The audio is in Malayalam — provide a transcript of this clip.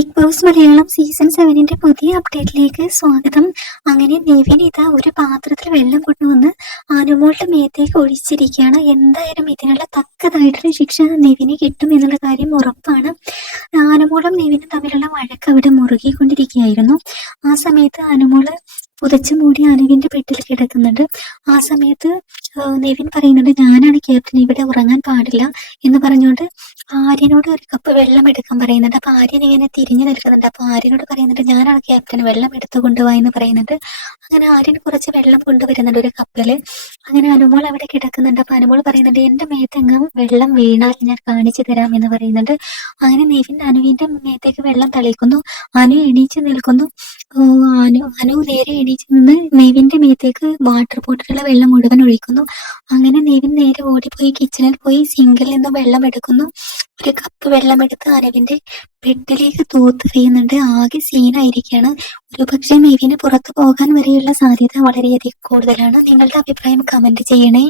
ബിഗ് ബോസ് മലയാളം സീസൺ 7 പുതിയ അപ്ഡേറ്റിലേക്ക് സ്വാഗതം. അങ്ങനെ നിവിൻ ഇതാ ഒരു പാത്രത്തിൽ വെള്ളം കൊണ്ടുവന്ന് അനുമോളുടെ മേത്തേക്ക് ഒഴിച്ചിരിക്കുകയാണ്. എന്തായാലും ഇതിനുള്ള തക്കതായിട്ടുള്ള ശിക്ഷ നിവിന് കിട്ടും എന്നുള്ള കാര്യം ഉറപ്പാണ്. അനുമോളും നിവിനും തമ്മിലുള്ള വഴക്ക് അവിടെ മുറുകിക്കൊണ്ടിരിക്കുകയായിരുന്നു. ആ സമയത്ത് അനുമോള് പുതച്ചു മൂടി അനുവിന്റെ ബെഡിൽ കിടക്കുന്നുണ്ട്. ആ സമയത്ത് നിവിൻ പറയുന്നുണ്ട്, ഞാനാണ് ക്യാപ്റ്റൻ, ഇവിടെ ഉറങ്ങാൻ പാടില്ല എന്ന് പറഞ്ഞുകൊണ്ട് ആര്യനോട് ഒരു കപ്പ് വെള്ളം എടുക്കാൻ പറയുന്നുണ്ട്. അപ്പൊ ആര്യൻ ഇങ്ങനെ തിരിഞ്ഞു നിൽക്കുന്നുണ്ട്. അപ്പൊ ആര്യനോട് പറയുന്നുണ്ട്, ഞാനാണ് ക്യാപ്റ്റൻ, വെള്ളം എടുത്തു കൊണ്ടുപോവാ എന്ന് പറയുന്നുണ്ട്. അങ്ങനെ ആര്യൻ കുറച്ച് വെള്ളം കൊണ്ടുവരുന്നുണ്ട് ഒരു കപ്പില്. അങ്ങനെ അനുമോൾ അവിടെ കിടക്കുന്നുണ്ട്. അപ്പൊ അനുമോൾ പറയുന്നുണ്ട്, എന്റെ മേത്തെങ്ങും വെള്ളം വീണാൽ ഞാൻ കാണിച്ചു തരാം എന്ന് പറയുന്നുണ്ട്. അങ്ങനെ നിവിൻ അനുവിന്റെ മേത്തേക്ക് വെള്ളം തളിക്കുന്നു. അനു എണീച്ച് നിൽക്കുന്നു. അനു നേരെ എണീച്ച് നിന്ന് നിവിന്റെ മേത്തേക്ക് വാട്ടർ ബോട്ടിലുള്ള വെള്ളം മുഴുവൻ ഒഴിക്കുന്നു. അങ്ങനെ നിവിൻ നേരെ ഓടിപ്പോയി കിച്ചണിൽ പോയി സിങ്കിൽ നിന്ന് വെള്ളം എടുക്കുന്നു. ഒരു കപ്പ് വെള്ളം എടുത്ത് അനുവിന്റെ ബെഡിലേക്ക് തൂത്തെറിയുന്നുണ്ട്. ആകെ സീനായിരിക്കുകയാണ്. ഒരുപക്ഷെ നിവിന് പുറത്തു പോകാൻ വരെയുള്ള സാധ്യത വളരെയധികം കൂടുതലാണ്. നിങ്ങളുടെ അഭിപ്രായം കമന്റ് ചെയ്യണേ.